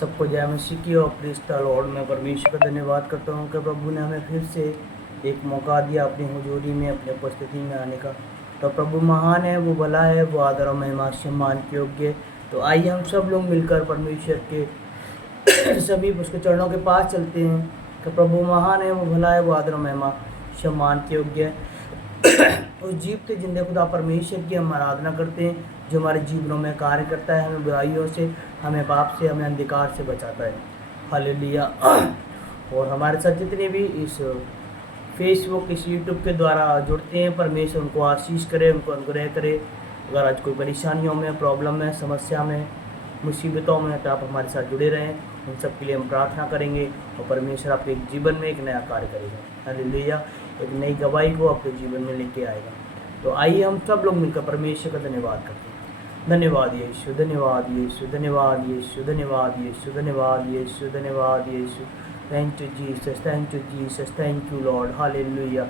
सबको जय मसीह की और प्रेज़ द लॉर्ड। मैं परमेश्वर का धन्यवाद करता हूँ कि प्रभु ने हमें फिर से एक मौका दिया अपनी हुजूरी में, अपनी उपस्थिति में आने का। तो प्रभु महान है, वो भला है, वो आदर और महिमा सम्मान के योग्य है। तो आइए हम सब लोग मिलकर परमेश्वर के सभी उसके चरणों के पास चलते हैं कि प्रभु महान है, वो भला है, वो आदर और महिमा सम्मान के योग्य है। उस जीवते जिंदे खुदा परमेश्वर की हम आराधना करते हैं, जो हमारे जीवनों में कार्य करता है, हमें बुराइयों से, हमें पाप से, हमें अंधकार से बचाता है। हालेलुया। और हमारे साथ जितने भी इस फेसबुक, इस यूट्यूब के द्वारा जुड़ते हैं, परमेश्वर उनको आशीष करे, उनको अनुग्रह करे। अगर आज कोई परेशानियों में, प्रॉब्लम में, समस्या में, मुसीबतों में, तो आप हमारे साथ जुड़े रहें। उन सब के लिए हम प्रार्थना करेंगे और परमेश्वर आपके जीवन में एक नया कार्य करेगा। हालेलुया। एक नई गवाही को आपके जीवन में लेके आएगा। तो आइए हम सब लोग मिलकर परमेश्वर का धन्यवाद करते हैं। धन्यवाद यीशु, धन्यवाद यीशु, धन्यवाद यीशु, धन्यवाद यीशु, धन्यवाद यीशु, धन्यवाद यीशु। Thank you Jesus, thank you Jesus, thank you Lord. Hallelujah.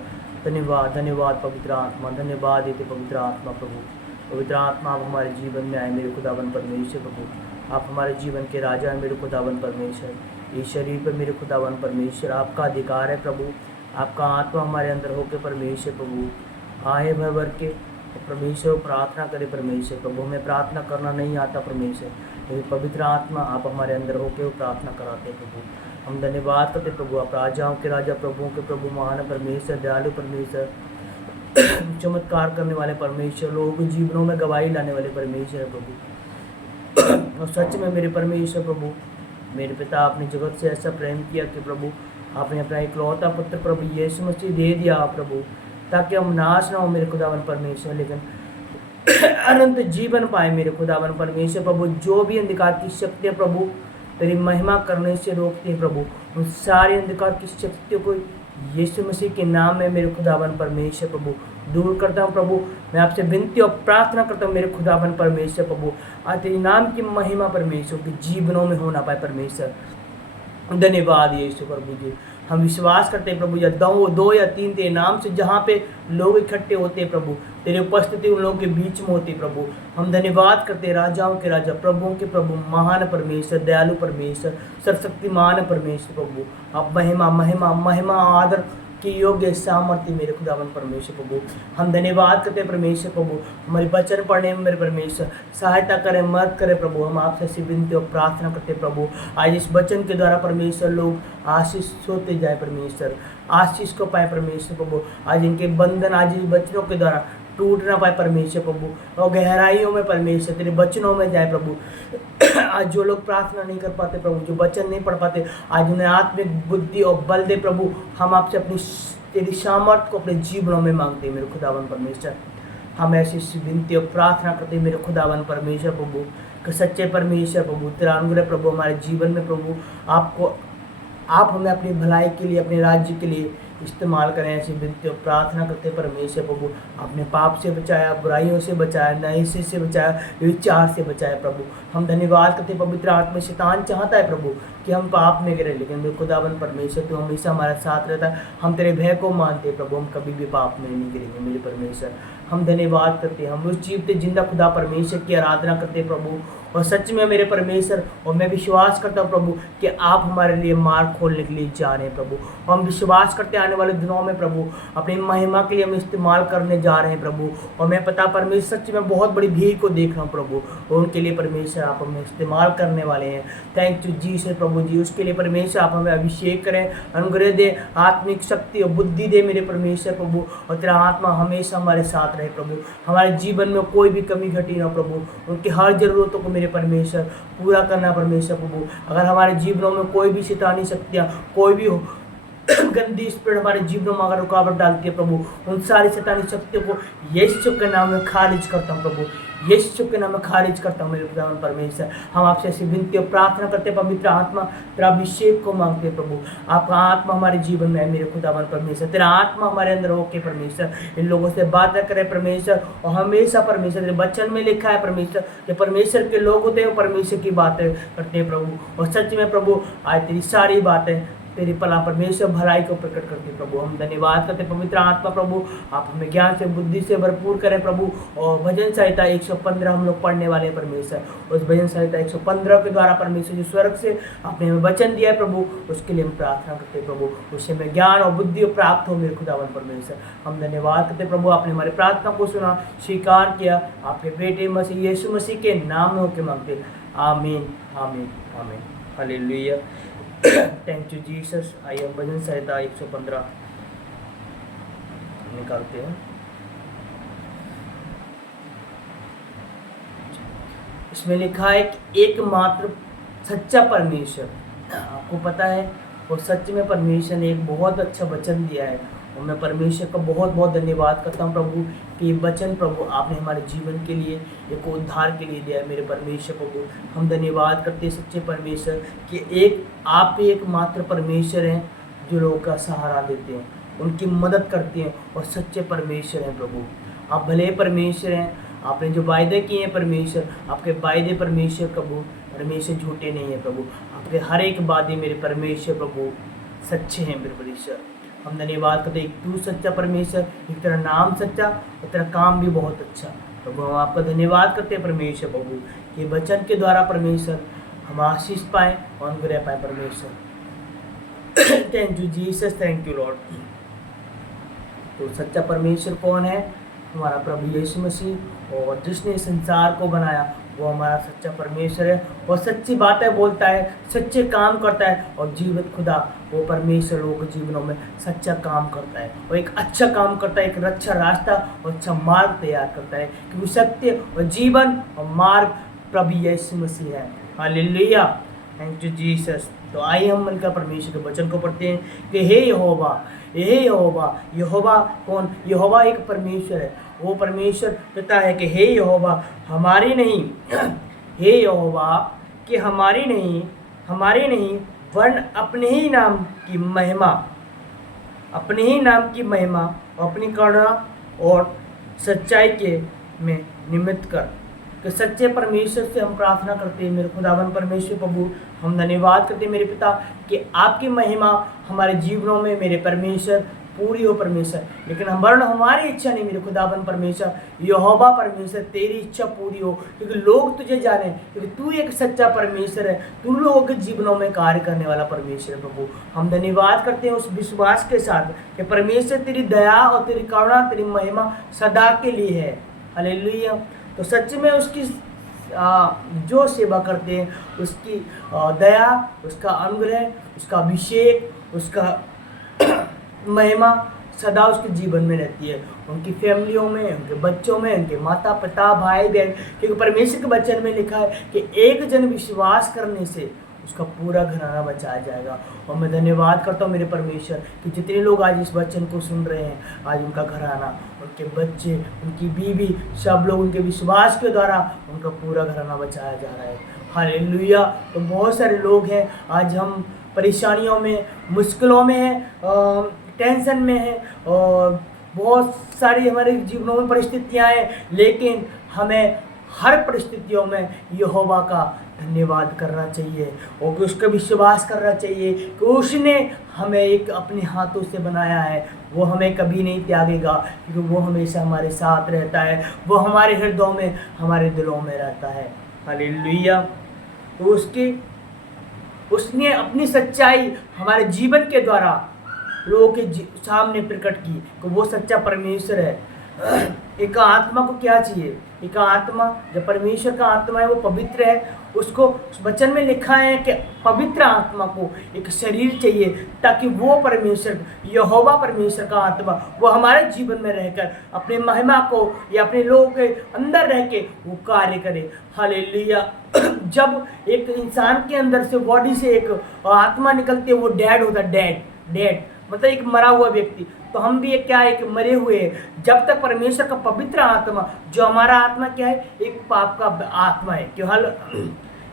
धन्यवाद, धन्यवाद पवित्र आत्मा, धन्यवाद देते पवित्र आत्मा प्रभु। पवित्र आत्मा आप हमारे जीवन में आए मेरे खुदावन परमेश्वर प्रभु। आप हमारे जीवन के राजा हैं मेरे खुदावन परमेश्वर। इस शरीर पर मेरे खुदावन परमेश्वर आपका अधिकार है प्रभु। आपका आत्मा हमारे अंदर होकर परमेश्वर प्रभु आए भर भर के परमेश्वर प्रार्थना करे परमेश्वर प्रभु। हमें प्रार्थना करना नहीं आता परमेश्वर, लेकिन पवित्र आत्मा आप हमारे अंदर होकर प्रार्थना कराते प्रभु। हम धन्यवाद करते प्रभु। आप राजाओं के राजा, प्रभुओं के प्रभु, महान परमेश्वर, दयालु परमेश्वर, चमत्कार करने वाले परमेश्वर, लोगों के जीवनों में गवाही लाने वाले परमेश्वर प्रभु। और सच में मेरे परमेश्वर प्रभु, मेरे पिता, आपने जगत से ऐसा प्रेम किया कि प्रभु आपने अपना इकलौता पुत्र प्रभु यीशु मसीह दे दिया प्रभु, ताकि हम नाश ना हो मेरे खुदावन परमेश्वर, लेकिन अनंत जीवन पाए मेरे खुदावन परमेश्वर प्रभु। जो भी अंधकार की शक्तियाँ प्रभु तेरी महिमा करने से रोकती है प्रभु, उन सारी अंधकार की शक्तियों को यीशु मसीह के नाम में मेरे खुदावन परमेश्वर प्रभु दूर करता हूँ प्रभु। मैं आपसे विनती और प्रार्थना करता हूँ मेरे खुदावन परमेश्वर प्रभु, आज तेरे नाम की महिमा परमेश्वर के जीवनों में हो ना पाए परमेश्वर। धन्यवाद यीशु प्रभु जी। हम विश्वास करते हैं प्रभु, या दो या तीन तेरे नाम से जहाँ पे लोग इकट्ठे होते हैं प्रभु, तेरी उपस्थिति उन लोगों के बीच में होती प्रभु। हम धन्यवाद करते हैं राजाओं के राजा, प्रभुओं के प्रभु, महान परमेश्वर, दयालु परमेश्वर, सर्वशक्तिमान परमेश्वर प्रभु। आप महिमा महिमा महिमा आदर की योग्य सामर्थ्य मेरे खुदावन परमेश्वर प्रभु। हम धन्यवाद करते हैं परमेश्वर प्रभु, हमारे वचन पढ़ने में मेरे परमेश्वर सहायता करें, मदद करें प्रभु। हम आपसे ऐसी विनती और प्रार्थना करते हैं प्रभु, आज इस वचन के द्वारा परमेश्वर लोग आशीष होते जाए परमेश्वर, आशीष को पाए परमेश्वर प्रभु। आज इनके बंधन आज इस वचनों के द्वारा टूट ना पाए परमेश्वर प्रभु, और गहराइयों में परमेश्वर तेरे वचनों में जाए प्रभु। आज जो लोग प्रार्थना नहीं कर पाते प्रभु, जो वचन नहीं पढ़ पाते, आज उन्हें आत्मिक बुद्धि और बल दे प्रभु। हम आपसे अपनी तेरी सामर्थ को अपने जीवनों में मांगते हैं मेरे खुदावन परमेश्वर। हम ऐसी विनती और प्रार्थना करते हैं मेरे खुदावन परमेश्वर प्रभु, कि सच्चे परमेश्वर प्रभु तेरा अनुग्रह प्रभु हमारे जीवन में प्रभु आप हमें अपनी भलाई के लिए, अपने राज्य के लिए इस्तेमाल करें। ऐसी विनती और प्रार्थना करते परमेश्वर प्रभु, अपने पाप से बचाया, बुराइयों से बचाया, नशे से बचाया, विचार से बचाया प्रभु। हम धन्यवाद करते पवित्र आत्मा। शैतान चाहता है प्रभु कि हम पाप में गिरे, लेकिन मेरे खुदावन परमेश्वर तू हमेशा हमारे साथ रहता है। हम तेरे भय को मानते हैं प्रभु, हम कभी भी पाप में नहीं गिरेंगे मेरे परमेश्वर। हम धन्यवाद करते हैं, हम उस जीवते जिंदा खुदा परमेश्वर की आराधना करते हैं प्रभु। और सच में मेरे परमेश्वर, और मैं विश्वास करता हूँ प्रभु कि आप हमारे लिए मार्ग खोलने के लिए जा रहे हैं प्रभु। और हम विश्वास करते आने वाले दिनों में प्रभु अपनी महिमा के लिए हम इस्तेमाल करने जा रहे हैं प्रभु। और मैं पता परमेश्वर सच में बहुत बड़ी भीड़ को देख रहा हूँ प्रभु, और उनके लिए परमेश्वर आप हमें इस्तेमाल करने वाले हैं। थैंक यू जी से प्रभु जी। उसके लिए परमेश्वर आप हमें अभिषेक करें, अनुग्रह दे, आत्मिक शक्ति और बुद्धि दे मेरे परमेश्वर प्रभु। और तेरा आत्मा हमेशा हमारे साथ रहे प्रभु, हमारे जीवन में कोई भी कमी घटी ना प्रभु। उनकी हर जरूरतों को मेरे परमेश्वर पूरा करना परमेश्वर प्रभु। अगर हमारे जीवनों में कोई भी शैतानी शक्तियाँ, कोई भी गंदी स्पिरिट हमारे जीवनों में अगर रुकावट डालती है प्रभु, उन सारी शैतानी शक्तियों को यीशु के नाम में खारिज करता हूँ प्रभु, यीशु के नाम में खारिज करता हूँ मेरे खुदावन परमेश्वर। हम आपसे ऐसी विनती और प्रार्थना करते हैं पवित्र आत्मा, तेरा अभिषेक को मांगते हैं प्रभु। आपका आत्मा हमारे जीवन में है मेरे खुदावन परमेश्वर, तेरा आत्मा हमारे अंदर होके परमेश्वर इन लोगों से बातें करे परमेश्वर। और हमेशा परमेश्वर तेरे वचन में लिखा है परमेश्वर कि परमेश्वर के लोग होते हैं परमेश्वर की बातें करते हैं प्रभु। और सच में प्रभु आज तेरी सारी बातें तेरी भला परमेश्वर भलाई को प्रकट करती प्रभु। हम धन्यवाद करते पवित्र आत्मा प्रभु, आप हमें ज्ञान से बुद्धि से भरपूर करें प्रभु। और भजन संहिता 115 हम लोग पढ़ने वाले हैं परमेश्वर, उस भजन संहिता 115 के द्वारा परमेश्वर जो स्वर्ग से आपने हमें वचन दिया है प्रभु, उसके लिए हम प्रार्थना करते हैं प्रभु, उससे हमें ज्ञान और बुद्धि प्राप्त हो मेरे खुदावन परमेश्वर। हम धन्यवाद करते प्रभु, आपने हमारी प्रार्थना को सुना, स्वीकार किया, आपके बेटे मसीह यीशु मसीह के नाम में होकर मांगते, आमीन आमीन आमीन। Hallelujah, thank you Jesus. आइए हम भजन संहिता 115 निकालते हैं। इसमें लिखा है कि एकमात्र सच्चा परमेश्वर, आपको पता है, और सच में परमेश्वर ने एक बहुत अच्छा वचन दिया है, और मैं परमेश्वर का बहुत बहुत धन्यवाद करता हूँ प्रभु कि ये वचन प्रभु आपने हमारे जीवन के लिए, एक उद्धार के लिए दिया है मेरे परमेश्वर प्रभु। हम धन्यवाद करते हैं सच्चे परमेश्वर कि एक आप ही एकमात्र परमेश्वर हैं जो लोगों का सहारा देते हैं, उनकी मदद करते हैं, और सच्चे परमेश्वर हैं प्रभु। आप भले परमेश्वर हैं, आपने जो वायदे किए हैं परमेश्वर, आपके वायदे परमेश्वर प्रभु, परमेश्वर झूठे नहीं है प्रभु, आपके हर एक वादे मेरे परमेश्वर प्रभु सच्चे हैं मेरे परमेश्वर। हम धन्यवाद करते एक तू सच्चा परमेश्वर, एक तेरा नाम सच्चा और तेरा काम भी बहुत अच्छा प्रभु। हम आपका धन्यवाद करते हैं परमेश्वर प्रभु कि वचन के द्वारा परमेश्वर हम आशीष पाएँ और अनुग्रह पाएँ परमेश्वर। Thank you Jesus, thank you Lord. तो सच्चा परमेश्वर कौन है? हमारा प्रभु यीशु मसीह, और जिसने संसार को बनाया वो हमारा सच्चा परमेश्वर है, और सच्ची बातें बोलता है, सच्चे काम करता है, और जीवित खुदा वो परमेश्वर लोगों के जीवनों में सच्चा काम करता है, और एक अच्छा काम करता है, एक अच्छा रास्ता और अच्छा मार्ग तैयार करता है, क्योंकि सत्य और जीवन और मार्ग प्रभु यीशु मसीह है। Hallelujah, thank you Jesus. तो आइए हम मिलकर परमेश्वर के वचन को पढ़ते हैं कि हे यहोवा, हे यहोवा। यहोवा कौन? यहोवा एक परमेश्वर है, वो परमेश्वर कहता है कि हे यहोवा हमारी नहीं, हे यहोवा कि हमारी नहीं वरन अपने ही नाम की महिमा, अपने ही नाम की महिमा और अपनी करुणा और सच्चाई के में निमित्त कर। कि सच्चे परमेश्वर से हम प्रार्थना करते हैं मेरे खुदावन परमेश्वर प्रभु। हम धन्यवाद करते हैं मेरे पिता कि आपकी महिमा हमारे जीवनों में मेरे परमेश्वर पूरी हो परमेश्वर, लेकिन वरन हमारी इच्छा नहीं मेरे खुदावन परमेश्वर, यहोवा परमेश्वर तेरी इच्छा पूरी हो, क्योंकि लोग तुझे जाने, क्योंकि तू एक सच्चा परमेश्वर है, तू लोगों के जीवनों में कार्य करने वाला परमेश्वर है प्रभु। हम धन्यवाद करते हैं उस विश्वास के साथ कि परमेश्वर तेरी दया और तेरी करुणा, तेरी महिमा सदा के लिए है। हालेलुया। तो सच में उसकी जो सेवा करते हैं उसकी दया, उसका अनुग्रह, उसका अभिषेक, उसका महिमा सदा उसके जीवन में रहती है, उनकी फैमिलियों में, उनके बच्चों में, उनके माता पिता भाई बहन, क्योंकि परमेश्वर के वचन में लिखा है कि एक जन विश्वास करने से उसका पूरा घराना बचाया जाएगा। और मैं धन्यवाद करता हूँ मेरे परमेश्वर कि जितने लोग आज इस वचन को सुन रहे हैं, आज उनका घराना, उनके बच्चे, उनकी बीवी, सब लोग उनके विश्वास के द्वारा उनका पूरा घराना बचाया जा रहा है। हालेलुया। तो बहुत सारे लोग हैं आज हम परेशानियों में, मुश्किलों में हैं, टेंशन में हैं, और बहुत सारी हमारे जीवनों में परिस्थितियाँ हैं, लेकिन हमें हर परिस्थितियों में यहोवा का धन्यवाद करना चाहिए और उसका विश्वास करना चाहिए कि उसने हमें एक अपने हाथों से बनाया है, वो हमें कभी नहीं त्यागेगा, क्योंकि वो हमेशा हमारे साथ रहता है, वो हमारे हृदयों में, हमारे दिलों में रहता है। हालेलुया। तो उसने अपनी सच्चाई हमारे जीवन के द्वारा लोगों के सामने प्रकट की कि वो सच्चा परमेश्वर है। एक आत्मा को क्या चाहिए? एक आत्मा, जब परमेश्वर का आत्मा है वो पवित्र है, उसको उस वचन में लिखा है कि पवित्र आत्मा को एक शरीर चाहिए, ताकि वो परमेश्वर, यहोवा परमेश्वर का आत्मा, वो हमारे जीवन में रहकर अपने महिमा को या अपने लोगों के अंदर रह के वो कार्य करे। हालेलुया। जब एक इंसान के अंदर से, बॉडी से एक आत्मा निकलती है, वो डेड होता है, डेड मतलब एक मरा हुआ व्यक्ति। तो हम भी एक क्या है कि मरे हुए हैं। जब तक परमेश्वर का पवित्र आत्मा, जो हमारा आत्मा क्या है, एक पाप का आत्मा है, क्यों हाल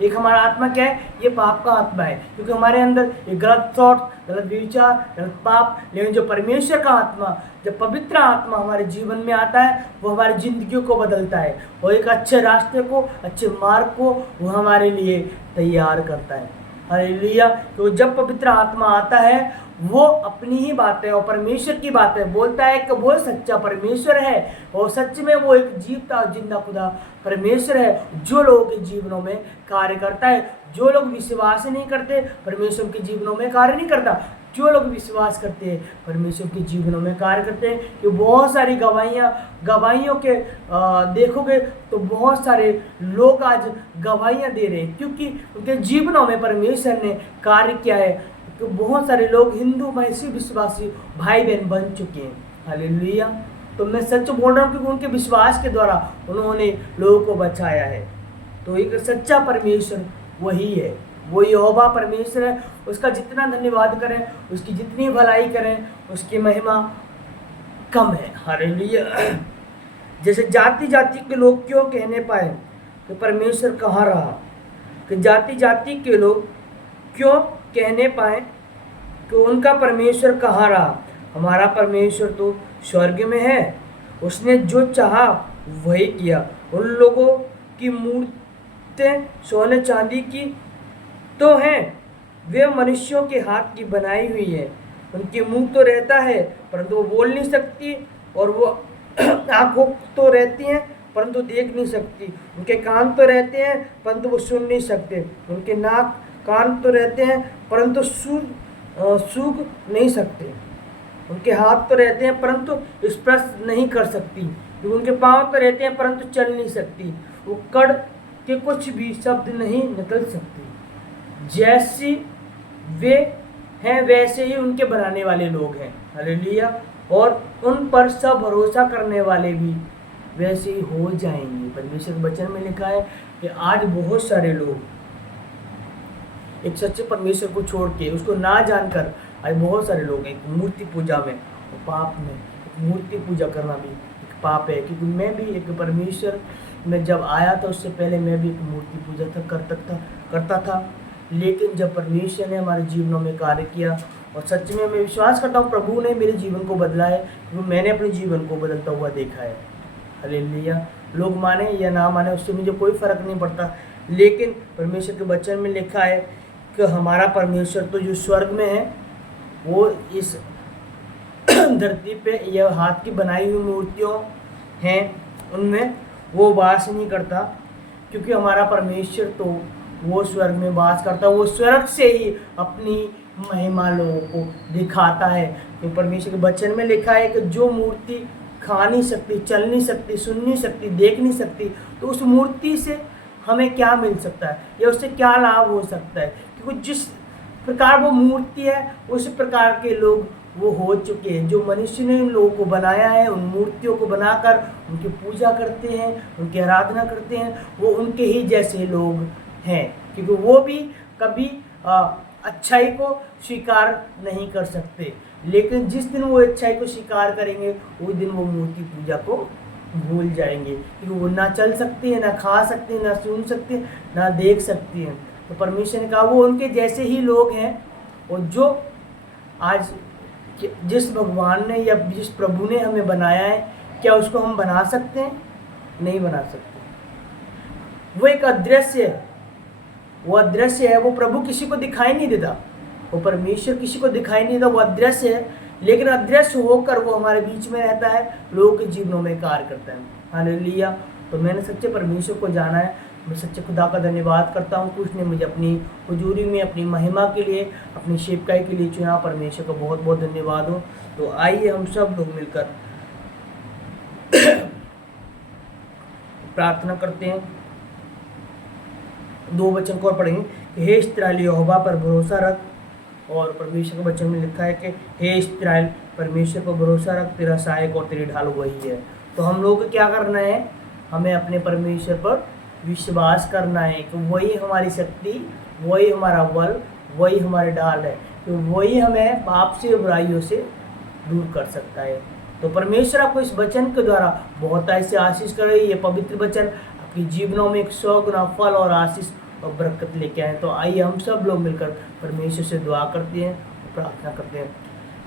एक हमारा आत्मा क्या है, ये पाप का आत्मा है, क्योंकि हमारे अंदर ये गलत थॉट, गलत विचार, गलत पाप। लेकिन जो परमेश्वर का आत्मा, जब पवित्र आत्मा हमारे जीवन में आता है, वो हमारी जिंदगियों को बदलता है और एक अच्छे रास्ते को, अच्छे मार्ग को वो हमारे लिए तैयार करता है। हालेलुया। तो जब पवित्र आत्मा आता है वो अपनी ही बातें और परमेश्वर की बातें बोलता है कि वो सच्चा परमेश्वर है और सच में वो एक जीवता जिंदा खुदा परमेश्वर है जो लोगों के जीवनों में कार्य करता है। जो लोग विश्वास नहीं करते परमेश्वर के जीवनों में कार्य नहीं करता, जो लोग विश्वास करते हैं परमेश्वर के जीवनों में कार्य करते हैं। कि बहुत सारी गवाहियों के देखोगे तो बहुत सारे लोग आज गवाहियाँ दे रहे हैं क्योंकि उनके जीवनों में परमेश्वर ने कार्य किया है। तो बहुत सारे लोग हिंदू मसीही विश्वासी भाई बहन बन चुके हैं। हालेलुया। तो मैं सच बोल रहा हूँ क्योंकि उनके विश्वास के द्वारा उन्होंने लोगों को बचाया है। तो एक सच्चा परमेश्वर वही है, वो यहोवा परमेश्वर है। उसका जितना धन्यवाद करें, उसकी जितनी भलाई करें, उसकी महिमा कम है। हालेलुया। जैसे जाति जाति के लोग क्यों कहने पाए कि परमेश्वर कहाँ रहा, कि जाति जाति के लोग क्यों कहने पाए कि उनका परमेश्वर कहाँ रहा। हमारा परमेश्वर तो स्वर्ग में है, उसने जो चाहा वही किया। उन लोगों की मूर्तें सोने चांदी की तो हैं, वे मनुष्यों के हाथ की बनाई हुई है। उनके मुंह तो रहता है परंतु वो बोल नहीं सकती, और वो आंखों तो रहती हैं परंतु देख नहीं सकती। उनके कान तो रहते हैं परंतु वो सुन नहीं सकते। उनके नाक कान तो रहते हैं परंतु सूंघ नहीं सकते। उनके हाथ तो रहते हैं परंतु स्पर्श नहीं कर सकती। उनके पाँव तो रहते हैं परंतु चल नहीं सकती। वो कड़ के कुछ भी शब्द नहीं निकल सकती। जैसी वे हैं वैसे ही उनके बनाने वाले लोग हैं। हालेलुया। और उन पर सब भरोसा करने वाले भी वैसे ही हो जाएंगे। परमेश्वर के वचन में लिखा है कि आज बहुत सारे लोग एक सच्चे परमेश्वर को छोड़ के उसको ना जानकर आज बहुत सारे लोग एक मूर्ति पूजा में और पाप में, एक मूर्ति पूजा करना भी एक पाप है। क्योंकि मैं भी एक परमेश्वर में जब आया था उससे पहले मैं भी एक मूर्ति पूजा करता था। लेकिन जब परमेश्वर ने हमारे जीवनों में कार्य किया और सच में मैं विश्वास करता हूँ प्रभु ने मेरे जीवन को बदला है, क्योंकि मैंने अपने जीवन को बदलता हुआ देखा है। हालेलुया। लोग माने या ना माने उससे मुझे कोई फर्क नहीं पड़ता, लेकिन परमेश्वर के वचन में लिखा है कि हमारा परमेश्वर तो जो स्वर्ग में है वो इस धरती पे यह हाथ की बनाई हुई मूर्तियों हैं उनमें वो वास नहीं करता। क्योंकि हमारा परमेश्वर तो वो स्वर्ग में वास करता है, वो स्वर्ग से ही अपनी महिमा लोगों को दिखाता है। तो परमेश्वर के वचन में लिखा है कि जो मूर्ति खा नहीं सकती, चल नहीं सकती, सुन नहीं सकती, देख नहीं सकती, तो उस मूर्ति से हमें क्या मिल सकता है या उससे क्या लाभ हो सकता है। क्योंकि जिस प्रकार वो मूर्ति है उस प्रकार के लोग वो हो चुके हैं। जो मनुष्य ने उन लोगों को बनाया है, उन मूर्तियों को बनाकर उनकी पूजा करते हैं, उनकी आराधना करते हैं, वो उनके ही जैसे लोग हैं। क्योंकि वो भी कभी अच्छाई को स्वीकार नहीं कर सकते, लेकिन जिस दिन वो अच्छाई को स्वीकार करेंगे उस दिन वो मूर्ति पूजा को भूल जाएंगे। क्योंकि वो ना चल सकती है, ना खा सकती है, ना सुन सकती है, ना देख सकती है। तो परमेश्वर ने कहा वो उनके जैसे ही लोग हैं। और जो आज जिस भगवान ने या जिस प्रभु ने हमें बनाया है, क्या उसको हम बना सकते हैं? नहीं बना सकते। वो एक अदृश्य है, वो अदृश्य है। वो प्रभु किसी को दिखाई नहीं देता, वो परमेश्वर किसी को दिखाई नहीं देता, वो अदृश्य है। लेकिन अदृश्य होकर वो हमारे बीच में रहता है, लोगों के जीवनों में कार्य करता है। हालेलुया। तो मैंने सच्चे परमेश्वर को जाना है। मैं सच्चे खुदा का धन्यवाद करता हूँ कि उसने मुझे अपनी हुजूरी में अपनी महिमा के लिए, अपनी सेवकाई के लिए चुना। परमेश्वर का बहुत बहुत धन्यवाद हो। तो आइए हम सब लोग मिलकर प्रार्थना करते हैं। 2 वचन को और पढ़ेंगे कि हे इस्राएल यहोवा पर भरोसा रख। और परमेश्वर के वचन में लिखा है कि हे इस्राएल परमेश्वर पर भरोसा रख, तेरा सहायक और तेरी ढाल वही है। तो हम लोग को क्या करना है? हमें अपने परमेश्वर पर विश्वास करना है कि वही हमारी शक्ति, वही हमारा बल, वही हमारी ढाल है, कि वही हमें पाप से बुराइयों से दूर कर सकता है। तो परमेश्वर आपको इस वचन के द्वारा बहुत ऐसे आशीष करे। ये पवित्र वचन आपके जीवनों में 100 गुना फल और आशीष और बरकत लेके आए। तो आइए हम सब लोग मिलकर परमेश्वर से दुआ करते हैं, प्रार्थना करते हैं।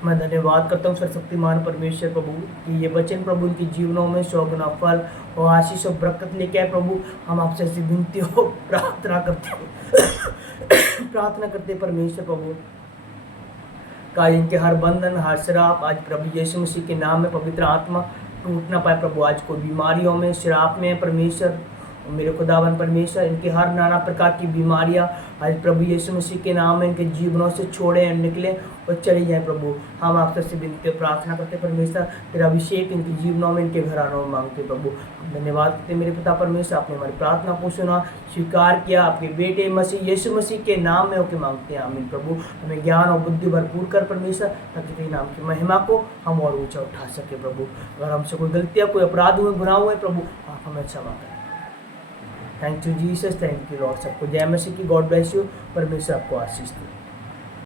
मैं धन्यवाद करता हूँ सर्वशक्तिमान परमेश्वर प्रभु कि ये वचन प्रभु उनके जीवनों में 100 गुना फल और आशीष और बरकत लेके आए। प्रभु हम आपसे ऐसी विनती हो प्रार्थना करते हैं प्रार्थना करते परमेश्वर प्रभु का इनके हर बंधन हर श्राप आज प्रभु यीशु मसीह के नाम में पवित्र आत्मा टूट ना पाए प्रभु। आज कोई बीमारियों में श्राप में परमेश्वर मेरे खुदावन परमेश्वर इनकी हर नाना प्रकार की बीमारियां आज प्रभु यीशु मसीह के नाम में इनके जीवनों से छोड़े निकले और चले जाए प्रभु। हम आपसे से विनती प्रार्थना करते परमेश्वर, तेरा अभिषेक इनके जीवनों में इनके घरानों में मांगते प्रभु। हम धन्यवाद करते मेरे पिता परमेश्वर, आपने हमारी प्रार्थना को सुना स्वीकार किया, आपके बेटे मसीह यीशु मसीह के नाम में होकर मांगते हैं आमीन प्रभु। हमें ज्ञान और बुद्धि भरपूर कर परमेश्वर, ताकि तेरे नाम की महिमा को हम और ऊंचा उठा सके प्रभु। अगर हमसे कोई गलतियाँ कोई अपराध हुए गुनाह हुए प्रभु, आप हमें क्षमा करें। Thank you Jesus, thank you Lord. सबको जय मसीह की, गॉड ब्लेस यू। परमेश्वर आपको आशीष दे।